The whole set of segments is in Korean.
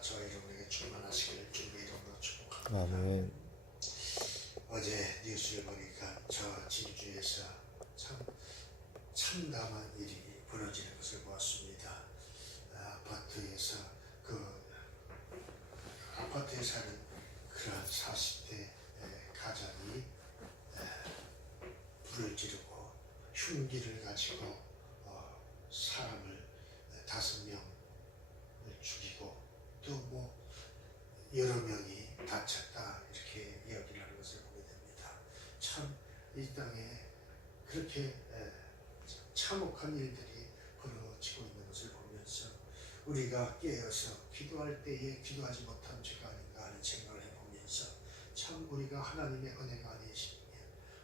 저와 여러분에게 충만하시기를 주님의 이름으로 축복합니다. 아멘. 어제 뉴스를 보니까 저 진주에서 참 참담한 일이 벌어지는 것을 보았습니다. 아파트에서 아파트에 사는 그런 40대 가장이 불을 지르고 흉기를 가지고 사람을 5명을 죽이고 또 뭐 여러 명이 다쳤다 이렇게 이야기를 하는 것을 보게 됩니다. 참 이 땅에 그렇게 참혹한 일들이 벌어지고 있는 것을 보면서 우리가 깨어서 기도할 때에 기도하지 못한 죄가 아닌가 하는 생각을 해보면서 참 우리가 하나님의 은혜가 아니시면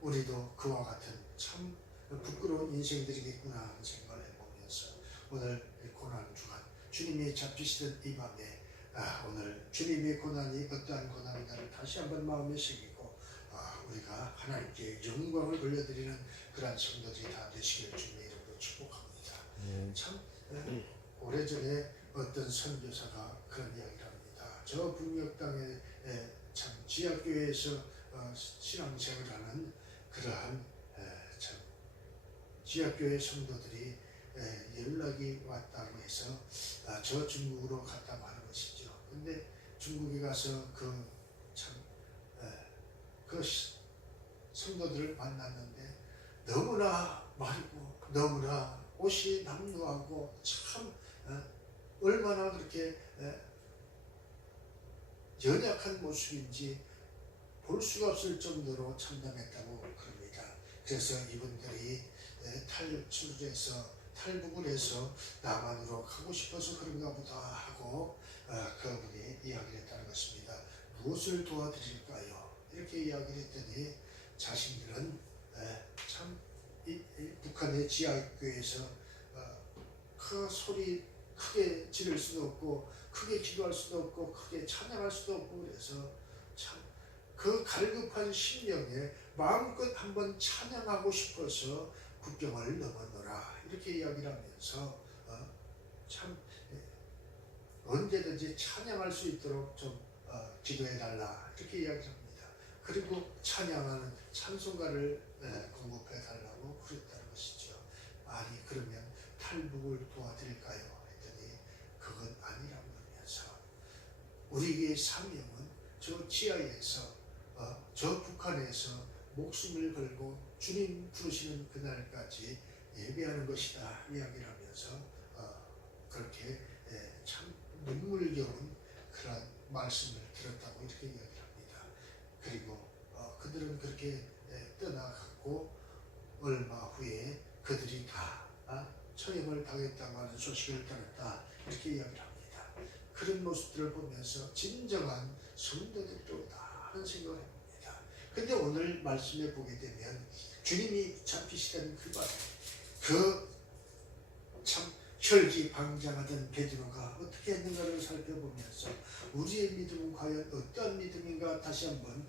우리도 그와 같은 참 부끄러운 인생들이겠구나 하는 생각을 해보면서 오늘 고난 주간 주님이 잡히시던 이 밤에 오늘 주님의 고난이 어떠한 고난인가를 다시 한번 마음에 새기고 우리가 하나님께 영광을 돌려드리는 그러한 성도들이 다 되시기를 주님의 이름으로 축복합니다. 참 오래전에 어떤 선교사가 그런 이야기를 합니다. 저 북녘 땅에 참 지하교회에서 신앙생활하는 그러한 참 지하교회 성도들이 연락이 왔다고 해서 저 중국으로 갔다고 하는 것이죠. 근데 중국에 가서 그 성도들을 만났는데 너무나 마르고 너무나 옷이 남루하고 참 얼마나 그렇게 연약한 모습인지 볼 수가 없을 정도로 참담했다고 그럽니다. 그래서 이분들이 탈북을 해서 남한으로 가고 싶어서 그런가 보다 하고 그분이 이야기를 했다는 것입니다. 무엇을 도와드릴까요? 이렇게 이야기를 했더니 자신들은 참 북한의 지하교회에서 그 소리 크게 지를 수도 없고 크게 기도할 수도 없고 크게 찬양할 수도 없고 그래서 참 그 갈급한 심령에 마음껏 한번 찬양하고 싶어서 국경을 넘어노라 이렇게 이야기를 하면서 참 언제든지 찬양할 수 있도록 좀 기도해달라 이렇게 이야기를 합니다. 그리고 찬양하는 찬송가를 공급해 달라고 그랬다는 것이죠. 아니 그러면 탈북을 도와드릴까요? 했더니 그건 아니라고 그러면서 우리의 사명은 저 지하에서 저 북한에서 목숨을 걸고 주님 부르시는 그날까지 예배하는 것이다 이야기를 하면서 그렇게 참 눈물겨운 그런 말씀을 들었다고 이렇게 이야기를 합니다. 그리고 그들은 그렇게 떠나갔고 얼마 후에 그들이 다 처형을 당했다고 하는 소식을 들었다 이렇게 이야기를 합니다. 그런 모습들을 보면서 진정한 성도들이로다 하는 생각을 해봅니다. 근데 오늘 말씀에 보게 되면 주님이 잡히시던 그 밤에 그 참 혈기방장하던 베드로가 어떻게 했는가를 살펴보면서 우리의 믿음은 과연 어떠한 믿음인가 다시 한번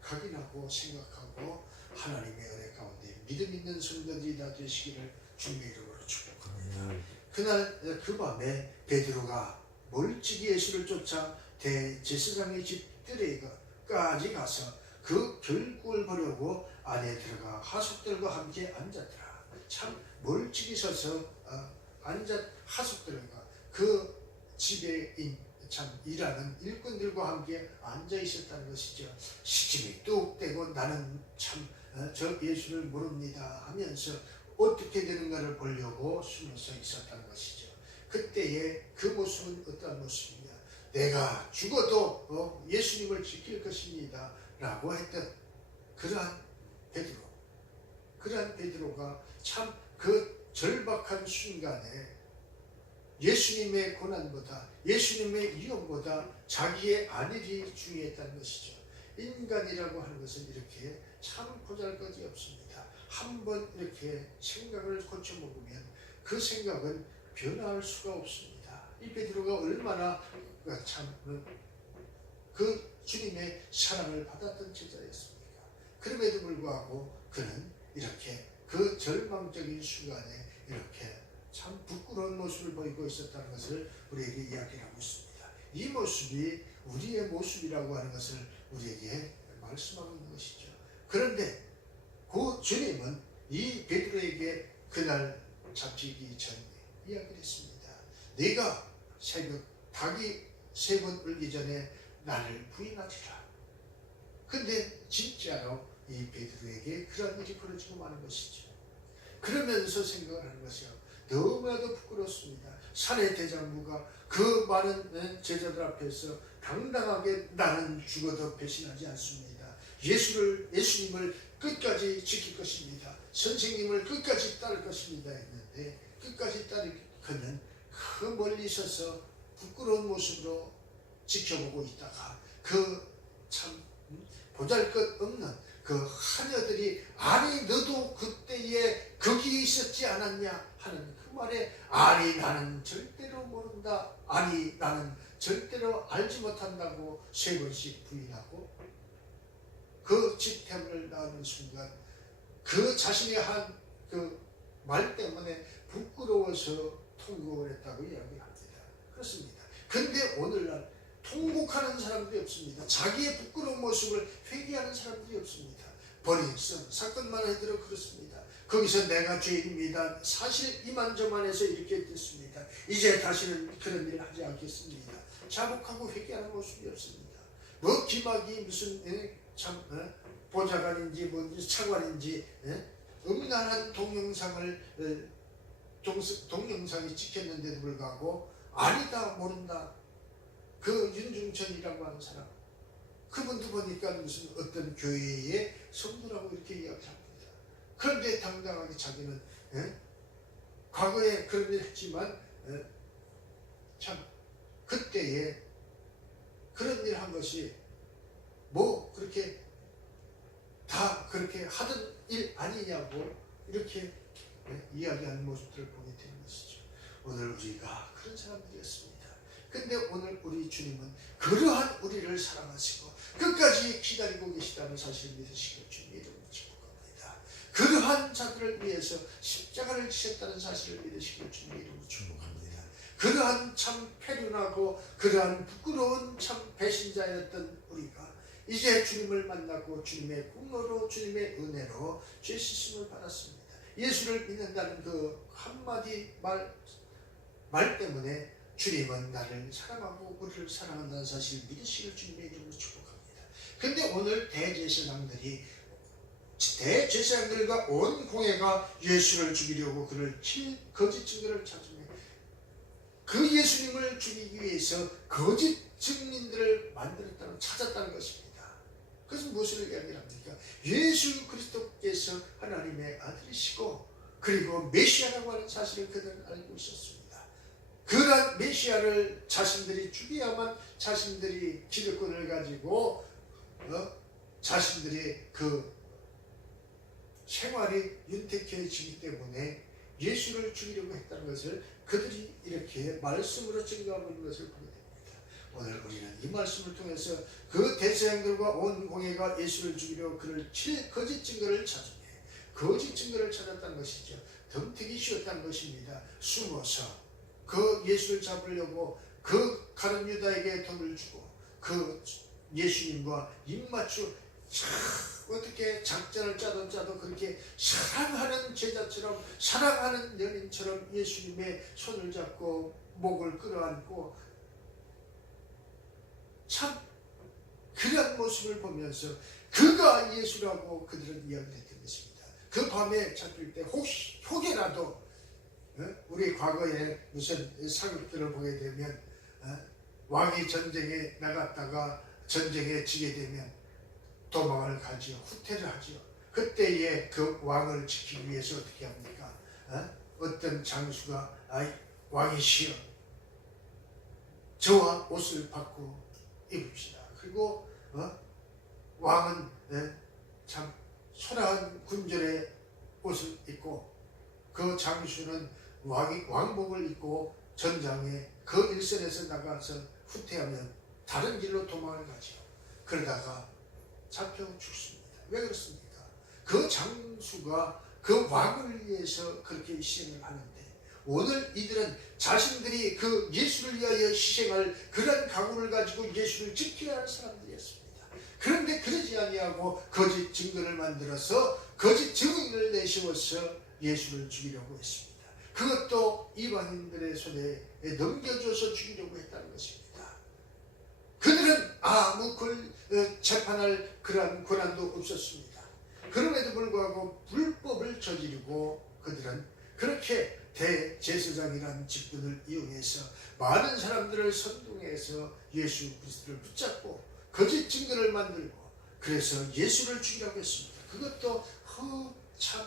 확인하고 생각하고 하나님의 은혜 가운데 믿음 있는 성도들이 다 되시기를 주님의 이름으로 축복합니다. 그날 그 밤에 베드로가 멀찍이 예수를 쫓아 대제사장의 집 뜰에까지 가서 그 결국을 보려고 안에 들어가 하숙들과 함께 앉았더라. 참 멀찍이 서서 하숙들과 그 집에 참 일하는 일꾼들과 함께 앉아 있었다는 것이죠. 시침이 뚝 떼고 나는 참 저 예수를 모릅니다 하면서 어떻게 되는가를 보려고 숨어서 있었다는 것이죠. 그때의 그 모습은 어떠한 모습이냐? 내가 죽어도 예수님을 지킬 것입니다 라고 했던 그러한 베드로가 참 그 절박한 순간에 예수님의 고난보다 예수님의 위험보다 자기의 안일이 중요했다는 것이죠. 인간이라고 하는 것은 이렇게 참 보잘것이 없습니다. 한번 이렇게 생각을 고쳐먹으면 그 생각은 변화할 수가 없습니다. 이 베드로가 얼마나 참 그 주님의 사랑을 받았던 제자였습니까? 그럼에도 불구하고 그는 이렇게 그 절망적인 순간에 이렇게 참 부끄러운 모습을 보이고 있었다는 것을 우리에게 이야기를 하고 있습니다. 이 모습이 우리의 모습이라고 하는 것을 우리에게 말씀하고 있는 것이죠. 그런데 그 주님은 이 베드로에게 그날 잡히기 전에 이야기를 했습니다. 네가 새벽 닭이 3번 울기 전에 나를 부인하리라. 근데 진짜로 이 베드로에게 그런 일이 벌어지고 마는 것이죠. 그러면서 생각을 하는 것이요, 너무나도 부끄럽습니다. 산의 대장부가 그 많은 제자들 앞에서 당당하게 나는 죽어도 배신하지 않습니다. 예수님을 끝까지 지킬 것입니다. 선생님을 끝까지 따를 것입니다 했는데, 끝까지 따르기는 그 멀리 서서 부끄러운 모습으로 지켜보고 있다가 그 참 보잘것없는 그 하녀들이 아니 너도 그때에 거기 있었지 않았냐 하는 그 말에 아니 나는 절대로 모른다, 아니 나는 절대로 알지 못한다고 3번씩 부인하고 그 집템을 나오는 순간 그 자신의 한 그 말 때문에 부끄러워서 통곡을 했다고 이야기합니다. 그렇습니다. 근데 오늘날 통곡하는 사람들이 없습니다. 자기의 부끄러운 모습을 회개하는 사람들이 없습니다. 버닝썬 사건만 해도 그렇습니다. 거기서 내가 죄인입니다. 사실 이만저만해서 이렇게 됐습니다. 이제 다시는 그런 일을 하지 않겠습니다. 자복하고 회개하는 모습이 없습니다. 뭐 기막이 무슨 보좌관인지 뭔지 차관인지 음란한 동영상이 찍혔는데도 불구하고 아니다 모른다. 그 윤중천이라고 하는 사람, 그분도 보니까 무슨 어떤 교회의 성도라고 이렇게 이야기합니다. 그런데 당당하게 자기는 과거에 그런 일 했지만 참 그때에 그런 일 한 것이 뭐 그렇게 다 그렇게 하던 일 아니냐고 이렇게 이야기하는 모습들을 보게 되는 것이죠. 오늘 우리가 그런 사람들이었습니다. 근데 오늘 우리 주님은 그러한 우리를 사랑하시고 끝까지 기다리고 계시다는 사실을 믿으시고 주님의 이름으로 축복합니다. 그러한 자들을 위해서 십자가를 지셨다는 사실을 믿으시고 주님의 이름으로 축복합니다. 그러한 참 패륜하고 그러한 부끄러운 참 배신자였던 우리가 이제 주님을 만나고 주님의 공로로 주님의 은혜로 죄 씻음을 받았습니다. 예수를 믿는다는 그 한마디 말 때문에 주님은 나를 사랑하고 우리를 사랑한다는 사실을 믿으시길 주님의 이름으로 축복합니다. 근데 오늘 대제사장들과 온 공회가 예수를 죽이려고 그를 칠 거짓 증거를 찾으며 그 예수님을 죽이기 위해서 거짓 증인들을 찾았다는 것입니다. 그것은 무엇을 이야기합니까? 예수 그리스도께서 하나님의 아들이시고 그리고 메시아라고 하는 사실을 그들은 알고 있었습니다. 그러한 메시아를 자신들이 죽여야만 자신들이 기득권을 가지고 자신들의 그 생활이 윤택해지기 때문에 예수를 죽이려고 했다는 것을 그들이 이렇게 말씀으로 증거하고 있는 것을 보게 됩니다. 오늘 우리는 이 말씀을 통해서 그 대제사장들과 온 공회가 예수를 죽이려고 그를 칠 거짓 증거를 찾으며 거짓 증거를 찾았다는 것이죠. 덤태기 쉬웠다는 것입니다. 숨어서 그 예수를 잡으려고 그 가룟 유다에게 돈을 주고 그 예수님과 입맞추 어떻게 작전을 짜도 그렇게 사랑하는 제자처럼 사랑하는 연인처럼 예수님의 손을 잡고 목을 끌어안고 참 그런 모습을 보면서 그가 예수라고 그들은 이야기했던 것입니다. 그 밤에 잡힐 때 혹여라도 우리 과거에 무슨 사극들을 보게 되면 왕이 전쟁에 나갔다가 전쟁에 지게 되면 도망을 가지요. 후퇴를 하지요. 그때에 그 왕을 지키기 위해서 어떻게 합니까? 어떤 장수가 왕이시여 저와 옷을 바꿔 입읍시다. 그리고 왕은 참 소라한 군절의 옷을 입고 그 장수는 왕복을 입고 전장에 그 일선에서 나가서 후퇴하면 다른 길로 도망을 가죠. 그러다가 잡혀 죽습니다. 왜 그렇습니까? 그 장수가 그 왕을 위해서 그렇게 희생을 하는데 오늘 이들은 자신들이 그 예수를 위하여 희생할 그런 각오를 가지고 예수를 지키려 하는 사람들이었습니다. 그런데 그러지 아니하고 거짓 증거를 만들어서 거짓 증인을 내세워서 예수를 죽이려고 했습니다. 그것도 이방인들의 손에 넘겨줘서 죽이려고 했다는 것입니다. 그들은 아무 재판할 그러한 권한도 없었습니다. 그럼에도 불구하고 불법을 저지르고 그들은 그렇게 대제사장이라는 직분을 이용해서 많은 사람들을 선동해서 예수 그리스도를 붙잡고 거짓 증거를 만들고 그래서 예수를 죽이라고 했습니다. 그것도 참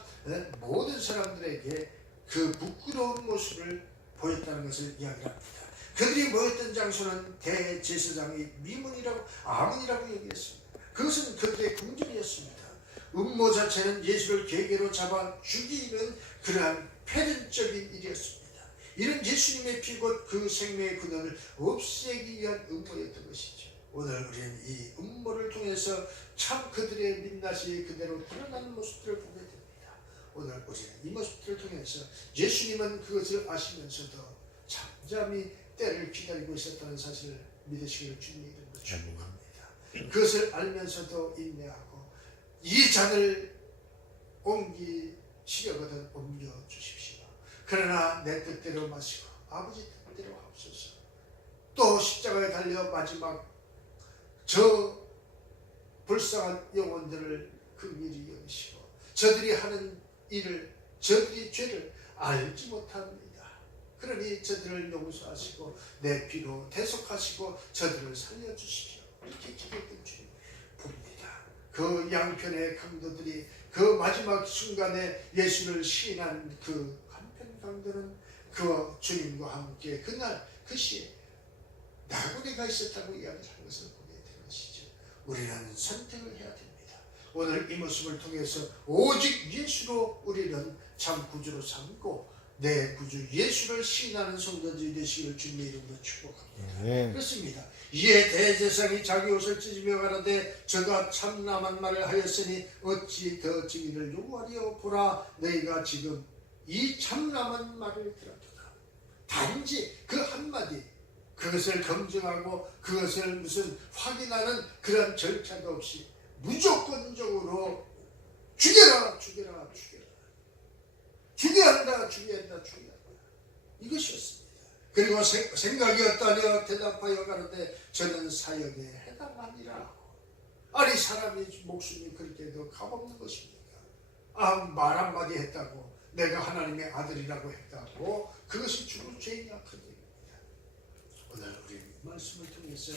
모든 사람들에게 그 부끄러운 모습을 보였다는 것을 이야기합니다. 그들이 모였던 장소는 대제사장이 미문이라고 아문이라고 얘기했습니다. 그것은 그들의 궁전이었습니다. 음모 자체는 예수를 계계로 잡아 죽이는 그러한 패륜적인 일이었습니다. 이런 예수님의 피 곧 그 생명의 근원을 없애기 위한 음모였던 것이죠. 오늘 우리는 이 음모를 통해서 참 그들의 민낯이 그대로 드러나는 모습들을 보게 됩니다. 오늘 우리는 이 모습들을 통해서 예수님은 그것을 아시면서도 잠잠히 때를 기다리고 있었다는 사실을 믿으시기를 주님의 이름으로 축복합니다. 그것을 알면서도 인내하고 이 잔을 옮기시려거든 옮겨주십시오. 그러나 내 뜻대로 마시고 아버지 뜻대로 하옵소서. 또 십자가에 달려 마지막 저 불쌍한 영혼들을 긍휼히 여기시고 저들이 하는 일을 저들이 죄를 알지 못합니다. 그러니 저들을 용서하시고 내 피로 대속하시고 저들을 살려주십시오. 이렇게 기도했던 주님 봅니다. 그 양편의 강도들이 그 마지막 순간에 예수를 시인한 그 한편 강도는 그 주님과 함께 그날 그 시에 나그네가 있었다고 이야기하는 것을 보게 되는 것이죠. 우리는 선택을 해야 됩니다. 오늘 이 모습을 통해서 오직 예수로 우리는 참 구주로 삼고 내 구주 예수를 시인하는 성도들이 되시기를 주님의 이름으로 축복합니다. 그렇습니다. 이에 대제사장이 자기 옷을 찢으며 가라되 저가 참남한 말을 하였으니 어찌 더 증인을 요구하리요. 보라 너희가 지금 이 참남한 말을 들었도다. 단지 그 한마디 그것을 검증하고 그것을 무슨 확인하는 그런 절차도 없이 무조건적으로 죽여라 죽여라 죽여라 죽여야 한다 죽여야 한다 죽여야 한다 이것이었습니다. 그리고 생각이 어떠하냐 대답하여 가로되 저는 사역에 해당하니라. 아니 사람이 목숨이 그렇게도 값없는 것입니까? 말 한마디 했다고 내가 하나님의 아들이라고 했다고 그것이 죽을 죄냐 그 얘기입니다. 오늘 우리 말씀을 통해서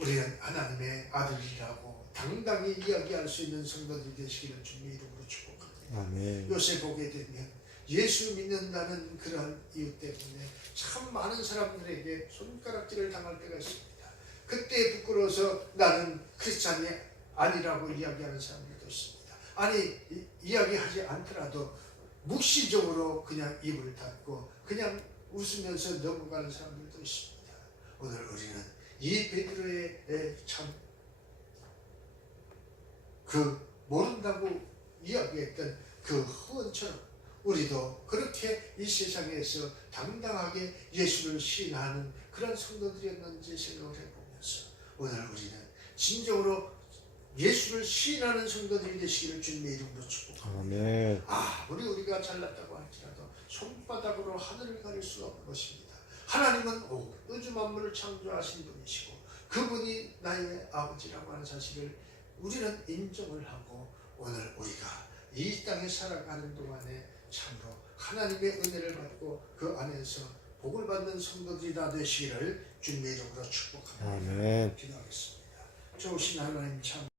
우리는 하나님의 아들이라고 당당히 이야기할 수 있는 성도들이 되시기를 주님의 이름으로 축복합니다. 아멘. 요새 보게 되면 예수 믿는다는 그러한 이유 때문에 참 많은 사람들에게 손가락질을 당할 때가 있습니다. 그때 부끄러워서 나는 크리스찬이 아니라고 이야기하는 사람들도 있습니다. 아니 이야기하지 않더라도 묵시적으로 그냥 입을 닫고 그냥 웃으면서 넘어가는 사람들도 있습니다. 오늘 우리는 이 베드로의 참 그 모른다고 이야기했던 그 후원처럼 우리도 그렇게 이 세상에서 당당하게 예수를 시인하는 그런 성도들이었는지 생각을 해보면서 오늘 우리는 진정으로 예수를 시인하는 성도들이 되시기를 주님의 이름으로 축복합니다. 아무리 우리가 잘났다고 할지라도 손바닥으로 하늘을 가릴 수가 없는 것입니다. 하나님은 우주 만물을 창조하신 분이시고 그분이 나의 아버지라고 하는 사실을 우리는 인정을 하고 오늘 우리가 이 땅에 살아가는 동안에 참으로 하나님의 은혜를 받고 그 안에서 복을 받는 성도들이 다 되시기를 주님의 이름으로 축복합니다. 기도하겠습니다. 좋으신 하나님 참